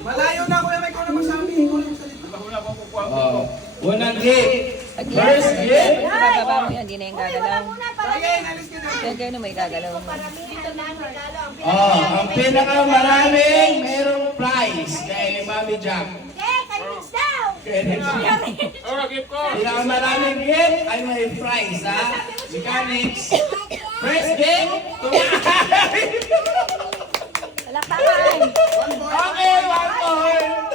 Malayo na kuya, may kuna magsabi. Unang gift. First gift. Pinababa mo yan, hindi na yung gagalaw. Sige, nalis ka na. Kaya gano'n may gagalaw mo. Ang pinakamaraming merong prize kay Mami Jack. Pinakamaraming gift ay may prize, ha? Mechanics. First gift, tumahay! Palakpakan! Okay, 1 point.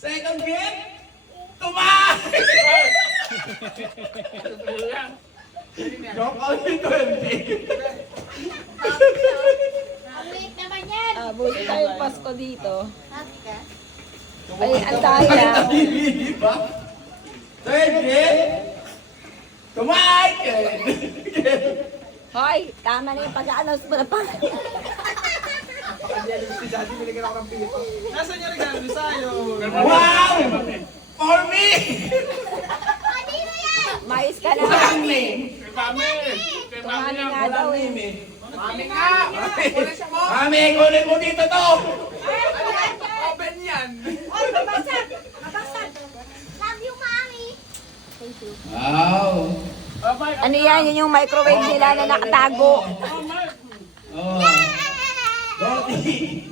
Second gift, tumahay! Joke only 20. Buti tayo Pasko dito. Ay, ang daya. Diba? Third gift, tumahay! Hoy, tama na yung pag-announce mo na pa. Si Daddy, binigyan ako ng pito. Nasaan yung regalo ni Sayo? Wow! For me! Mais ka na. Mami! Tumani nga daw eh. Mami nga! Kulis mo! Mami, kunin mo dito to! Open yan! Wow! Ano yan? Yun yung microwave nila na nakatago. Oh. Roti!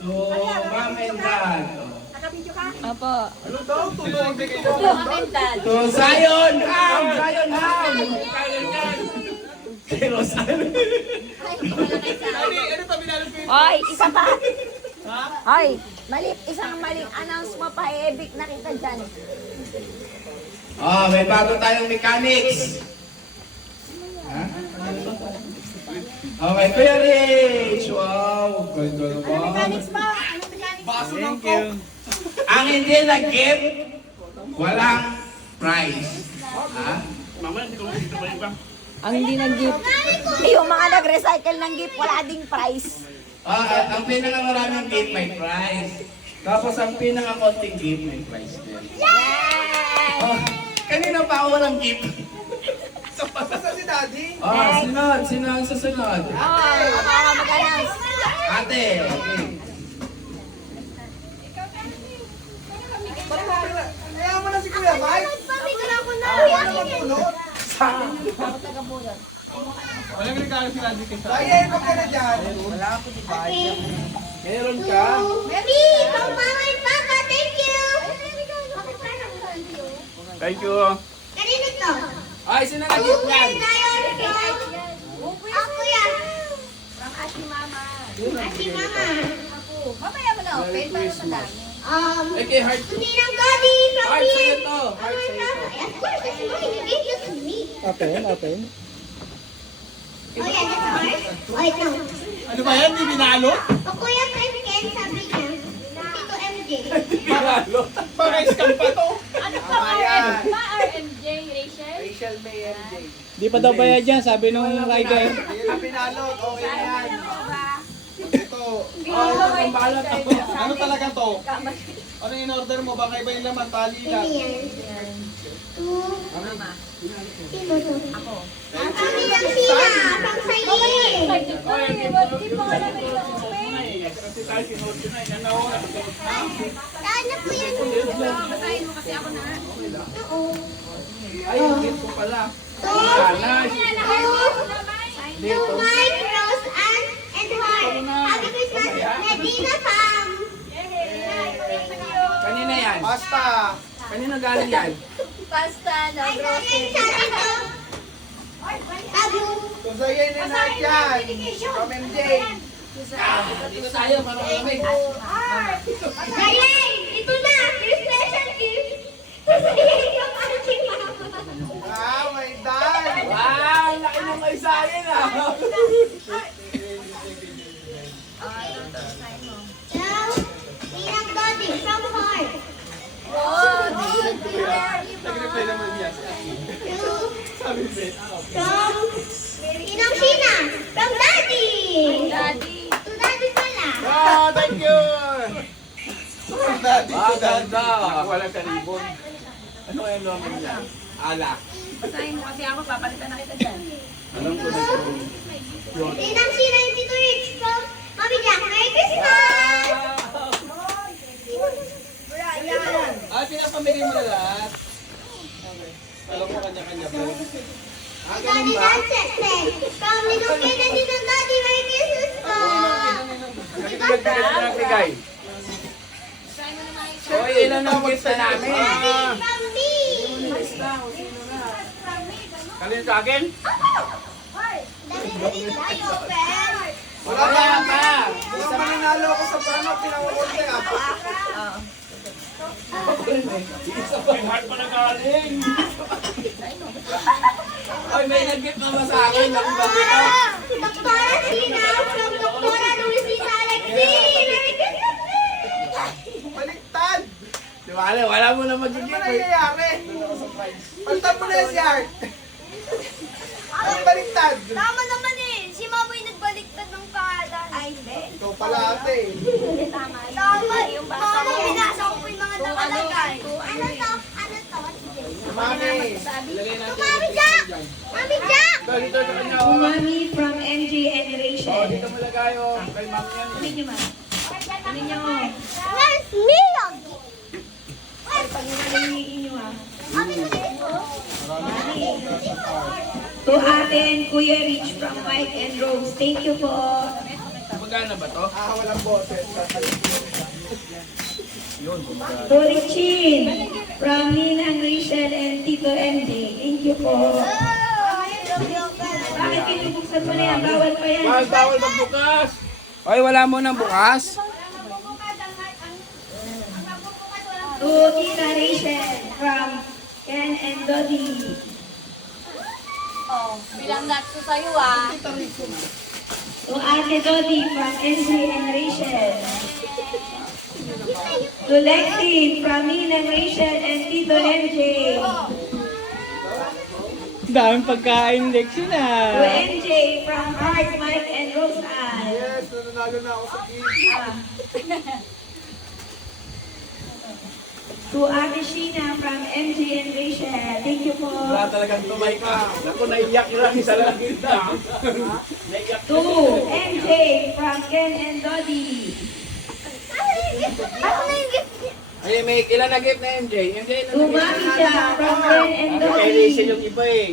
To Mom and Dad. Opo. Ano daw? Tulong bigay ko. To Zion Ham! Zion Ham! Kay Rosan. Daddy, ano to binalot ko yun? Hoy, isa pa. Hoy, isang maling announce mo pa, Ebic na kita dyan. Oh, may bago tayong mechanics. Ha? Okay, Kuya Rich! Wow! Ganda naman. Baso ng coke. Ang hindi nag-gift, walang prize. Ha? Ang hindi nag-gift. Yung mga nag-recycle ng gift, wala ding price. Ang pinakamaraming gift may prize. Tapos ang pinakakonting gift may prize din. Yay! Oh, kanina pa ako walang gift. Basta si Daddy. Oh, sunod. Sino ang susunod? Hoy, ako mag-announce. Ate, okay. Kaya mo na si Kuya Mike. Walang regalo si Daddy kay Sayo. Ay, huwag ka na dyan. Wala ako di ba? Meron ka? Thank you. Ay, sino nag-gift yan? Mamaya mo na open para madami. Ay, kay Heart. Heart, sa'yo to. Heart, sa'yo to. Open. Ano ba yan? Di binalo? Paka-scam pa to. Ano pa RMJ, Rachel? Rachel May MJ. Di pa daw bayad yan, sabi nung rider. Hindi na pinalot. Okay na yan. Ito. Ang balat ako. Ano talaga to? Ano in order mo? Baka iba yung laman. Tali lang. Ay, yung gift ko pala. Sana. Dito. Kanina yan. Pasta. Kanina galing yan. Pasta, no, Kung sa'yo na lahat yan. From MJ. Dito tayo, para malamig. Ah, may dad. Wow, laki ng may sayin ah. Nag-reply naman yan. Sabi Bet. Daddy. Ah, thank you. Daddy to daddy. Ganda. Walang karibon. Ano kaya naman yan? Alak. Basahin mo kasi ako, papalitan na kita dyan. Alam ko na ito. Ninang si Tito Rich from Mami Jack. Merry Christmas! bigay mo na lahat. Okay. Alam mo kanya-kanya ba? Daddy, that's it, then. From little kid and little daddy, Merry Christmas po. Nagbigay. Hoy, ilan ang gift na namin? From me. Kalin sa akin? Daddy, daddy, tayo, open. Wala pa. Basta mananalo ako sa prano, pinangukunti ako. May heart pa na galing. Hoy, may nag-gift naman sa akin. Ako ba dito? Doktora Sina from Doktora Luisita Alexi. Merry Christmas. Baliktad! Di ba, wala mo na Ano mag-gift. ba nangyayari? Palitan mo na yung yard. Ano baliktad? Tama naman eh. Si Mamoy nagbaliktad ng pangalan. Ay, hindi. Ikaw pala ate. Tama. Mama, binasa ko po yung mga nakalagay. Ano to? Ano to? Mami. Mami Jack! Mami Jack! Dito sa kanya. oh. Umami from MJ and Oh, Rachel. dito mo lagay. Oh. Kay ma'am yan. Kunin niyo, ma'am. Kunin niyo. Where's Miyog? Pag-iwalingin niyo, ah. Mami, To Ate and Kuya Rich from Mike and Rose. Thank you po. Magana ba to? Walang boses. To Richin from Ninang Rachel and Tito MJ. Thank you po. Bakit pinubuksan mo na yan? Bawal pa yan. Bawal magbukas. Hoy, wala mo nang bukas. To Tita Rachel from Ken and Dodi. Oh, bilang dat ko sa'yo ah. To Ate Dodi from MJ and Rachel. To Lexi from Ninang Rachel and Tito MJ. Daming pagkain, Lexi To na. MJ from Heart, Mike and Rose Ann. Yes, nananalo na ako sa game. To Ate Sheena from MJ and Rachel. Thank you po. Wala talagang tumay ka. Naku, naiyak yung lang isa lang kita. Naiyak. To MJ from Ken and Dodi. Ano na yung gift? Ay, may ilan na gift na MJ? MJ, ilan To na gift? Mami Jack from Ken and Kay Dodi. Rachel yung iba eh.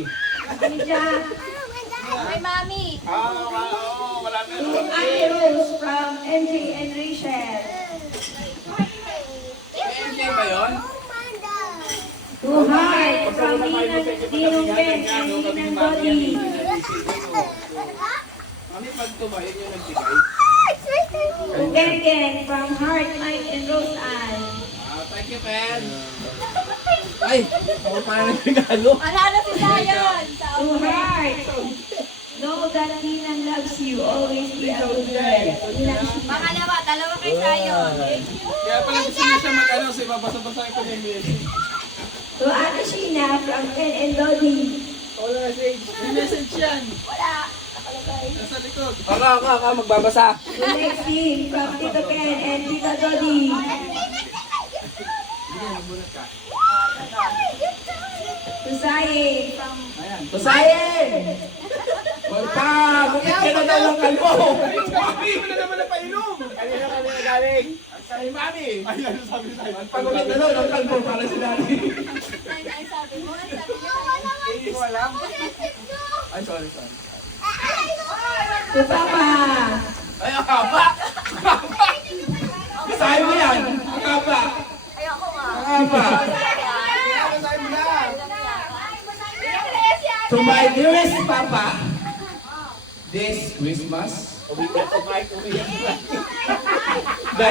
Mami Jack. Ay, mami. Wala na. To Ate Rose from MJ and Rachel. MJ ba yun? To Heart from Ninong Ken and Ninang Dodi. Mami, pag ito ba, yun yung nagbigay? To Ken from Heart, Mike and Rose Ann. Thank you, Pen. Ay, ako pa na nagregalo. Manalo si Zion. To Heart. Know that Ninang loves you. Always be a good girl. Ninang Sheena. Pangalawa, dalawa kay Zion. Kaya pala gusto niya siya mag-ano, sa ibabasa-basa ito ng English. To Ate Sheena from Ken and Dodi. Wala message. May message yan. Nasa likod. Ako, magbabasa. To Lexi from Tito Ken and Tito Dodi. To Saye from Basahin! Huwag pa! Bukit ka na daw ng kalbo! Mami, wala naman na painom. Kanina galing. Ay, Mami! Ay, ano sabi sa'yo? Pagulit na daw ng kalbo para si Daddy. Ay, sabi mo. Ay, sabi niya. Hindi ko alam. Ay, sorry. To Papa. Ay, ang haba! Basahin mo yan! Ang haba! Ayoko nga. Ang haba! Basahin mo na. To my dearest Papa, this Christmas, I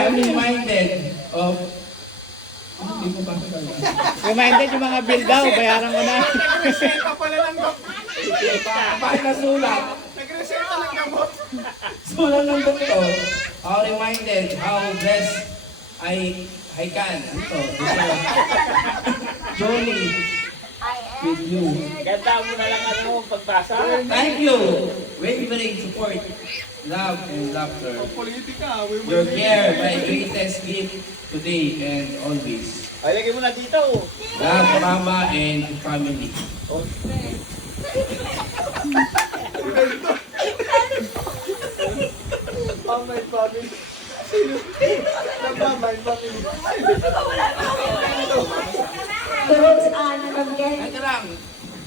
am reminded of... Hindi mo ba Reminded yung mga bill daw, bayaran mo na. Nagreseta pala ng gamot. Bakit nasulat? Nagreseta ng gamot. Sulat ng doktor. I'm reminded how blessed I can. Ito. Johnny. With you. Ganda mo na lang ano, pagbasa. Thank you. Wavering support, love, and laughter. Politika. Your care, my greatest gift today and always. Ay, lagay mo na dito. Love, Mama, and family. Oh, my family. My family. To Rose Ann from Ken. Ito lang.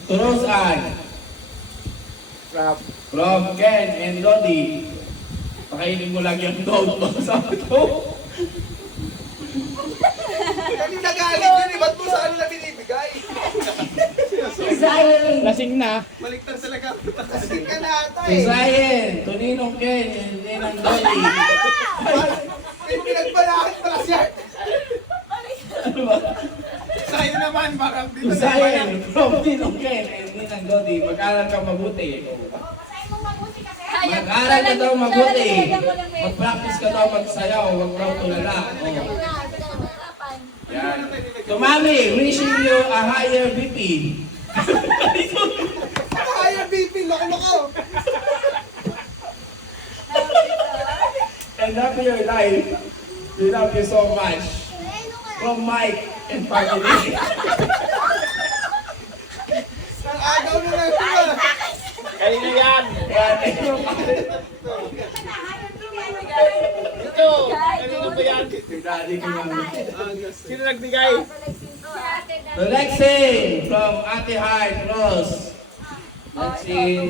To Rose Ann. From Ken and Lodi. Pakainin mo lang yung dog mo sa ito. Kanina galit yun eh. Ba't mo sa kanila binibigay? Zion. Lasing na. Baligtad talaga. Kasi ka na ata To eh. Zion. To Ninong Ken and Ninang Lodi. May pinagbalakan pala siya. Ano ba? Sa'yo naman, baka To dito na Zion. From Ninong Ken and Ninang Lodi. Mag-aral ka mabuti. Mag-aral ka daw mabuti. Mag-practice ka daw magsayaw. Huwag daw tulala. Oh. Yan. To Mami, wishing you a higher BP. Kaya BP, loko-loko. And happy your life. We love you so much. From Mike and family. Ang agaw mo na ito ah. Kanina yan. Yan. Ito. Kanina ba yan? Si Daddy ko lang. Sino nagbigay? To Lexi from Ate Heart Rose. Lexi.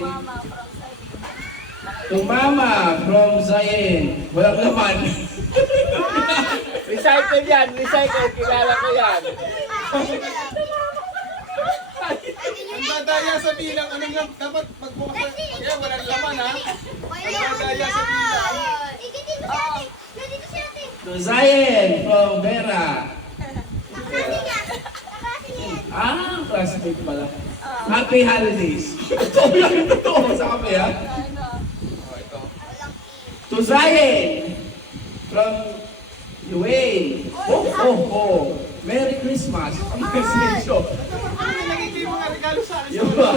To Mama from Zayn. Walang laman. Recycle yan. Recycle. Kilala ko yan. Ang dadaya sa bilang, anong lang, dapat magbukas na, kaya walang laman ha. Ang dadaya sa bilang. To Zayn from Vera. Classmate pala. Happy holidays. Totoo yan, totoo sa kami ha. To Zayn from Yuway. Oh. Merry Christmas. Ang message ko. Ano nagiging mga regalo sa akin? Yun ba?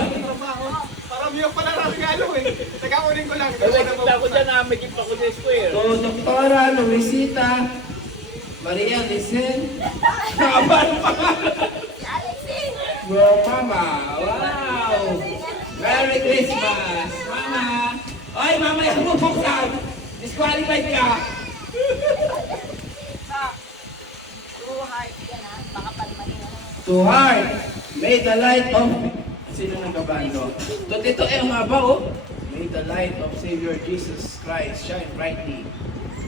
Parang yun pala na regalo eh. Nagkaunin ko lang. May gift ako dyan ha. May gift ako dyan square. To Doktora Luisita Maria Lisen. Kaban pa. Bro, Mama. Wow. Merry Christmas. Mama. Oy, Mama, yung bubuksan. Disqualified ka. To heart, may the light of... Sino nagkabando? To Tito Emma ba, oh? May the light of Savior Jesus Christ shine brightly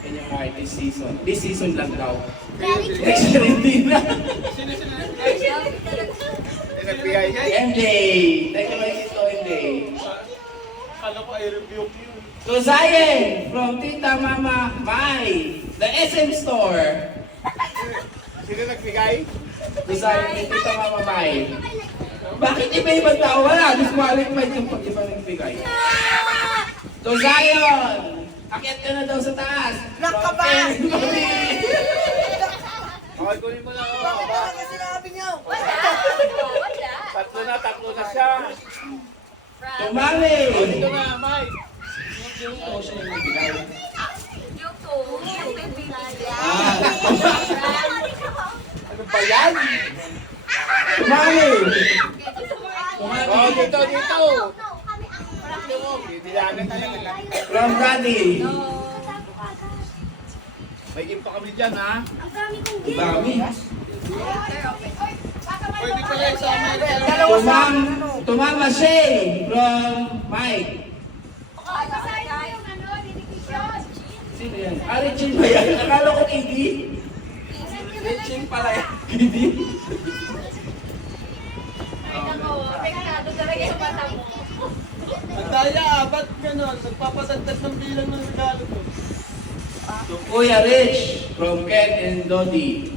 in your heart this season. This season lang daw. Next year, hindi na. Sino Nagbigay. MJ! Thank you, my Tito MJ. Kala ko ay review yun. To Zion, from Tita Mama Mai, the SM store. Sino nagbigay? To Zion, kay Tita Mama Mai. Bakit iba-ibang tao? Wala, disqualified yung pag-iba nagbigay. To Zion! Akyat ka na daw sa taas. Nakabahan! Okay, kunin mo lang ako. Baka sinabi niyo. Tatlo na siya. To Mami! Dito na, Mike. Ito siya yung nagbigay. Ano ba yan? To Mami! Oh, dito. Bibilangan talaga. From Daddy. May gift pa kami dyan ha. Dami. Pwede pala yung sa amin. To Mama Shay from Mike. Sino yan? Ah, Richin ba yan? Akala ko KD. Richin pala yan. KD. Ang daya, ba't gano'n? Nagpapadagdag ng bilang ng regalo ko. To Kuya Rich from Ken and Dodi.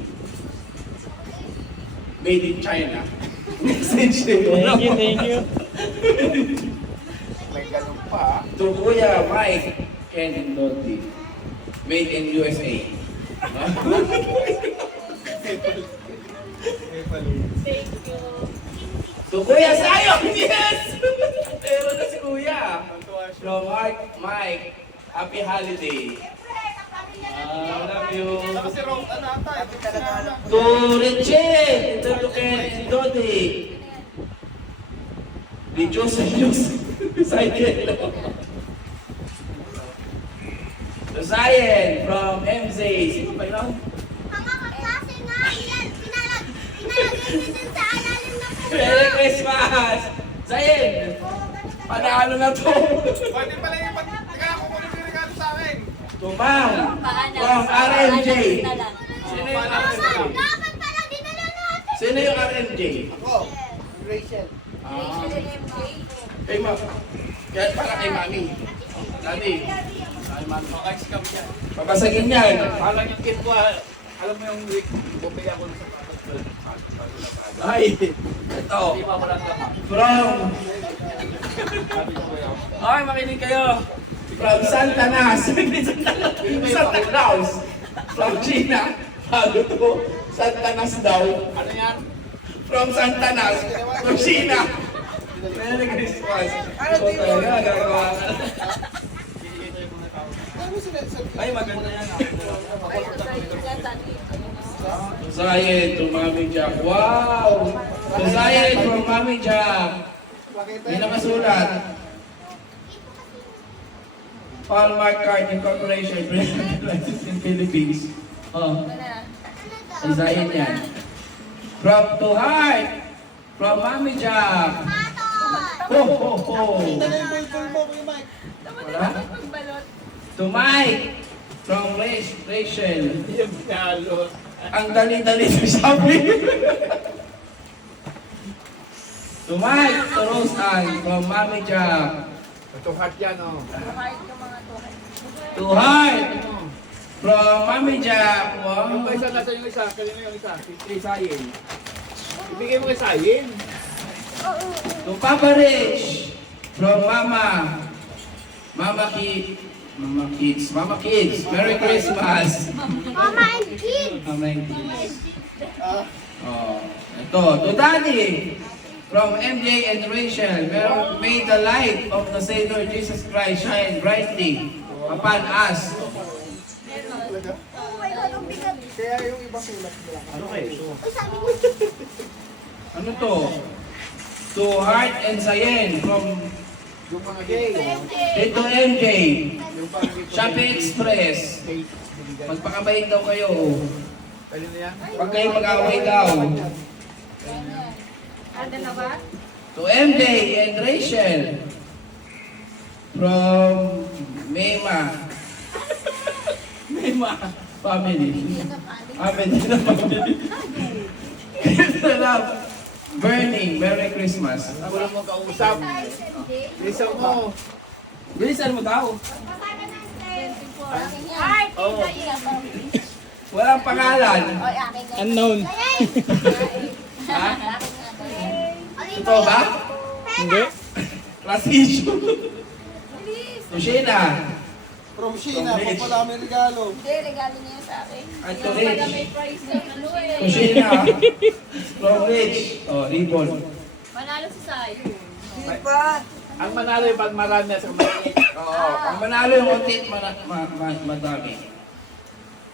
Made in China. Message Thank you. May ganun pa. To Kuya Mike, Ken and Dodi. Made in USA. To Kuya Sayong! Yes! Pero na si Kuya. From Mike, happy holiday. Love you. Tapos si Rose, ano ata? To Richie, to Ken and Dodi. Di Joseph Cycle. To Zion from MZ. Sino ba yun? Mga kaklase na yan. Pinalagay Sa alalim na po. Merry Christmas! Zayn! Panalo na to! Pwede pala yung nagkakakukulit yung regalo sa akin. Tumang! From RMJ! Sino yung RMJ? Dapat pala dinala natin. Sino yung RMJ? Ako, Rachel. Kay Ma. Yan para kay Mami. Dati. Ay, man, okay, scam yan. Papasagin yan. Parang yung kid ko, alam mo yung bumili ako sa Ay! Ito. Hindi pa walang laman. From... Sabi ko kayo. Okay, makinig kayo. From Santa Nas. Santa Claus. From China. Bago to. Santa Nas daw. Ano yan? From Santa Nas. From China. Merry Christmas. Ito talaga, gagawa ka. Ano sila? Ay, maganda yan. Tusayin from Mami Jack. Wow! Tusayin from Mami Jack. May nakasulat. Hallmark Card Incorporation, license in Philippines. Oh, tusayin yan. From to heart. From Mami Jack. Ho, ho, ho. Dala yung bulbul mo, Kuya Mike. Wala? To Mike. From Rachel. Yung pinalo. Ang dali-dali sa shopping. To Mike, to Rose Ann, from Mami Jack. Ito heart yan, oh. To Heart, from Mami Jack. Yung Wow. isa, nasa yung isa, kanina yung isa, kay Sayin. Ibigay mo kay Sayin. To Papa Rich, from Mama. Mama Kids. Merry Christmas. Mama and kids. Mama and Kids. Oh, ito. To Daddy, from MJ and Rachel. May the light of the Savior Jesus Christ shine brightly upon us. Oh my God, ang bigat. Kaya yung iba sulat nila. Ano kayo? Uy, sabi mo. Ano to? To Heart and Sayen from Yung mga gay. Tito MJ. Yung parang dito. Shopee Express. Hate. Magpakabait daw kayo. Kanina yan? Pag kayo mag-away daw. Ada na ba? To MJ and Rachel. From Mema. Mema family. Amen din ang family. Love. Burning. Merry Christmas. Wala mo kausap. Lisa mo. Bilisan mo daw. Heart! Oo. Walang pangalan. Unknown. Ha? Totoo ba? Hindi. Last issue. To Sheena. From Sheena, kung wala may regalo. Hindi, regalo niya yan sa akin. At to Yung Rich. may price na ano eh. To Sheena. From Rich. Oh, ribbon. Manalo si Sayo. Ang manalo yung pag marami sa mga Oo. Ang manalo yung untit, madami.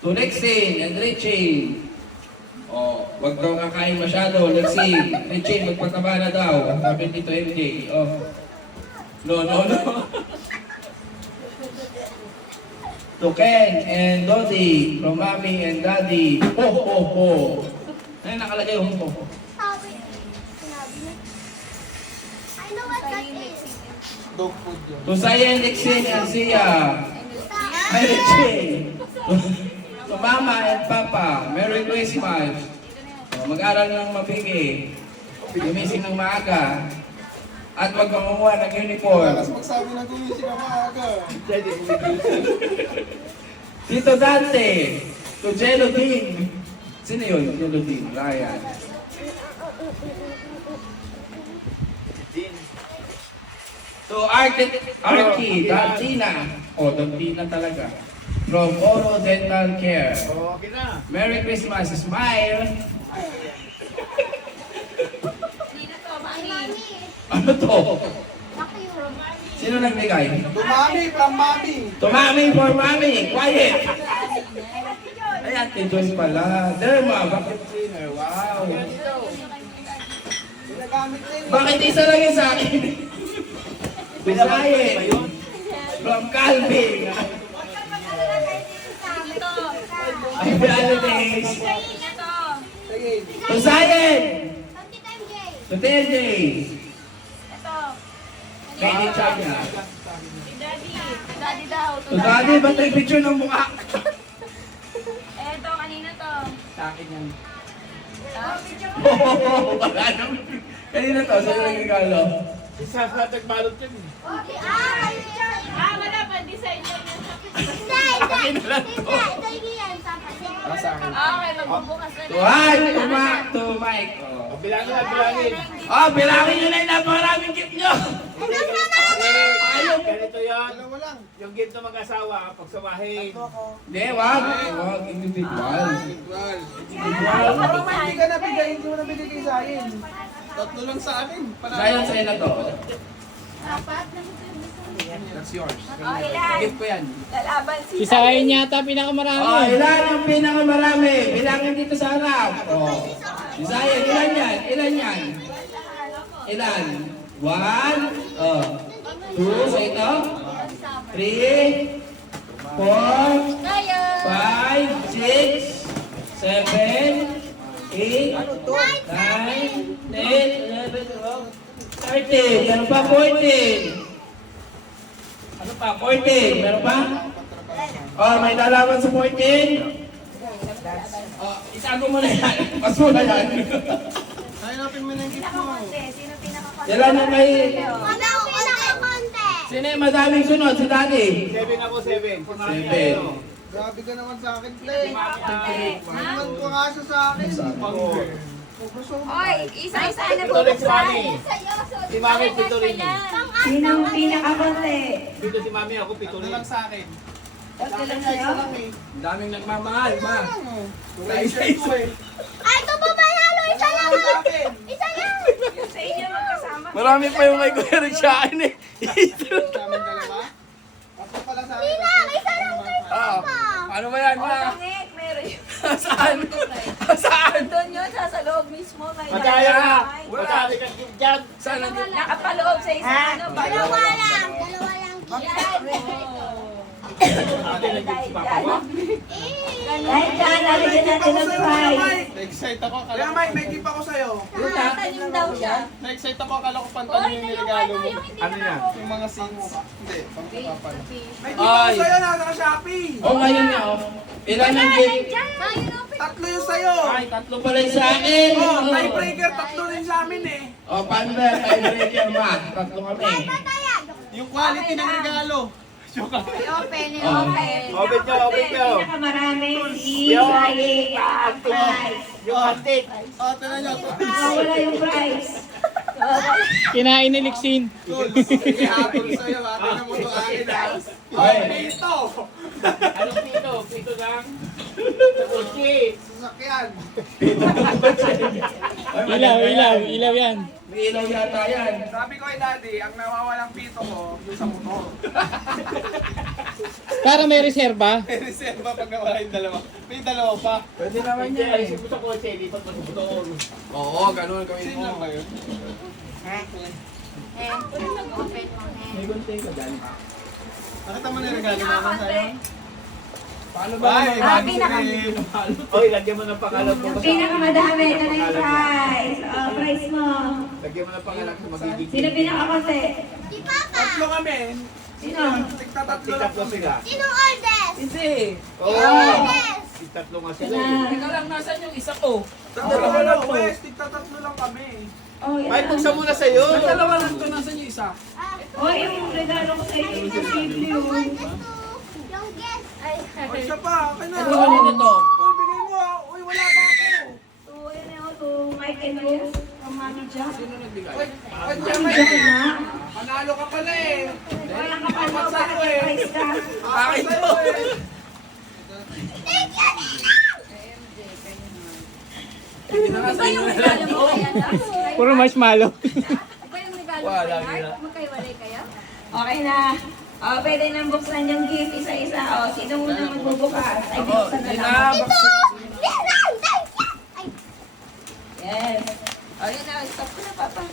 To Lexine and Richie. Oh, wag daw kakain masyado. Lexine. Richie, magpataba na daw. Sabi dito MJ. Oh. No. To Ken and Dodi. From Mommy and Daddy. Ho. Ano nakalagay yung ho? Sabi. Sinabi niya. I know what that is. Dog food yun. To Sayen, Lexine and Sia. Ay, Richie. To Mama and Papa, Merry Christmas. Mag-aral ng mabigi. Gumising ng maaga. At wag mangunguha ng uniform. Tapos magsabi na gumising ka maaga. Tito Dante. To Jello Dean. Sino yun? Jello Dean. Ryan. To Arky. Dantina. Dantina talaga. From Oro Dental Care. Okay na. Merry Christmas. Smile. Sino to, Mami? Mami. Ano to? Ako yun. Sino nagbigay? Tumami, from Mami. To Mami for Mami. Quiet. Ay, Ate Joy pala. Derma, bakit sinner? Wow. Ginagamit din. Bakit isa lang yun sa akin? Bisayin. From Calvin. Sino to? Happy holidays. Sino to? Sige, To Zion! 20 times J. To TJ! Ito. Made in China. Si Daddy. Si Daddy daw. To Daddy, ba't may picture ng mukha? Eto, kanina to. Sa akin yan. Wala naman. Kanina to, saan yung regalo? Isa sa nagbalot yan. Wala pa. Design lang yan. Akin na lang to. Sa akin. Okay, magbubukas na To Mike, to Mike. O, bilangin na, bilangin. Oh, bilangin nyo na yung napakaraming gift nyo. Ayaw. Ganito yan. Dalawa lang. Yung gift ng mag-asawa, pagsamahin. Hindi, wag. Wag, individual. Individual. Individual. Hindi ka na bigay, hindi mo na binigay sa akin. Tatlo lang sa akin. Zion, sa'yo na to. That's yours. Oh, ilan? Gift ko yan. Lalaban si Si Sayan yata pinakamarami. Oh, ilan ang pinakamarami? Bilangin dito sa harap. Oh. Si Zion, ilan yan? Ilan yan? Ilan? 1, oh. 2, sa ito? 3, 4, Tayo. 5, 6, 7, 8, 9, 10, 11, 12, 13. Meron pa 14. Ano pa? 14. Meron pa? Oh, may lalaban sa 14. Oh, itago mo na yan. Pasula yan. Hanapin mo na yung gift mo. Sino pinakakonti? Ilan na may... Sino yung madaming sunod? Si Daddy. 7 ako, 7. 7. Grabe ka naman sa akin, Clay. Naman ko nga siya sa akin. Gusto mo. Oy, isa-isa na Ito rin si Mami. bubuksan. Si Mami, pito rin. Sino ang pinakakonti? Pito si Mami, ako pito Tatlo rin. lang sa akin. Tatlo lang sa'yo? Ang daming nagmamahal, ma. Isa-isa eh. Ay, ito pa panalo. Isa lang. Sa akin. Isa lang. Yung sa inyo magkasama. Marami pa yung kay Kuya Rick sa akin eh. Sa amin dalawa. Tatlo pala sa akin. Isa lang kay Papa. Ano ba yan, ma? Tangik, meron yun. Saan? Saan? Doon yun, sa loob mismo. May Mataya ka! nakapaloob. Mataya ka gift dyan! Saan ang gift? Nakapaloob sa isa. Ano ba? Dalawa lang. Dalawa lang. Ate na gift si Papa ko. Dahil dyan, nalagyan natin ng prize. Na-excite ako. Kaya Akala Mike, may gift ako sa'yo. Tanim daw siya. na-excite ako. Akala ko pantalon yung niregalo mo. Ano yan? Yung mga seats. Hindi, pang papa na. May gift ako Ay. sa'yo, nasa Shopee. Oh, ngayon na, oh. Ilan ang gift? Tatlo yung sa'yo. Ay, tatlo pala yung sa akin. Oh, tiebreaker, tatlo rin sa amin eh. Oh, paano ba? Tiebreaker, ma. Tatlo kami. Yung quality ng regalo. Joke lang. Open, Oh. open. Open nyo, open nyo! Pinakamarami si Yo. Saye ang prize. Yung antique! Oh, tinan nyo. Wala yung prize. Kinain ni Lixin. Tools. Sige, hapon sa'yo. Hapon na mo ito akin ha. Ay. Dito. Anong pito? Pito lang? Uchi! Sasakyan. Ilaw yan. May ilaw yata yan. Sabi ko kay Daddy, ang nawawalang pito ko, yung sa motor. Para may reserba. May reserva pag nawala yung dalawa. May dalawa pa. Pwede naman Hindi, yan. alisin mo sa kotse, lipat mo sa motor. Oo, ganun kami Sino lang ba yun? Open mo. May gunting ka dyan. Nakita mo na yung regalo naman sa'yo? Paano ba Bye! naman? Mag-cream. Oy, lagyan mo ng pangalan mo. Yung pinakamadami, ito na yung prize. Oh, prize mo. Lagyan mo ng pangalan sa magiging. Sino pinakakonti? Si Papa. Tatlo kami. Sino? Tigtatatlo lang Tatlo kami. sila. Sino oldest? Hindi. Oo! Oldest. Tatlo nga Ito sila na. eh. Ikaw lang, nasan yung isa ko? Dalawa lang, Wes. Tigtatatlo lang kami. Oh, yan. Ay, buksan mo na sa'yo! Ang dalawa lang to, nasan yung isa? Oh, yung regalo ko sa iyo. Simple yun. Oldest to. Youngest. Ay, O, isa pa, akin na. Ito kanina to. Uy, bigay mo. Uy, wala pa ako. So, yun na to Mike and Rose from Mami Jack. Sino nagbigay? Uy, Mami Jack na. panalo ka pala eh. Walang kapalo, bakit may prize ka? Akin to. thank you, Nina. Iba yung regalo mo kaya daw? Puro marshmallow. Iba yung regalo mo Wala, kaya? wala. Magkaiwalay kayo? Okay na. Oh, pwede nang buksan yung gift isa-isa. Oh, sino muna magbubukas? Ay, Ako, buksan na hindi lang. na. Ito. Yes, thank you. Ay, Yes. Oh, yun na. Stop ko na, Papa.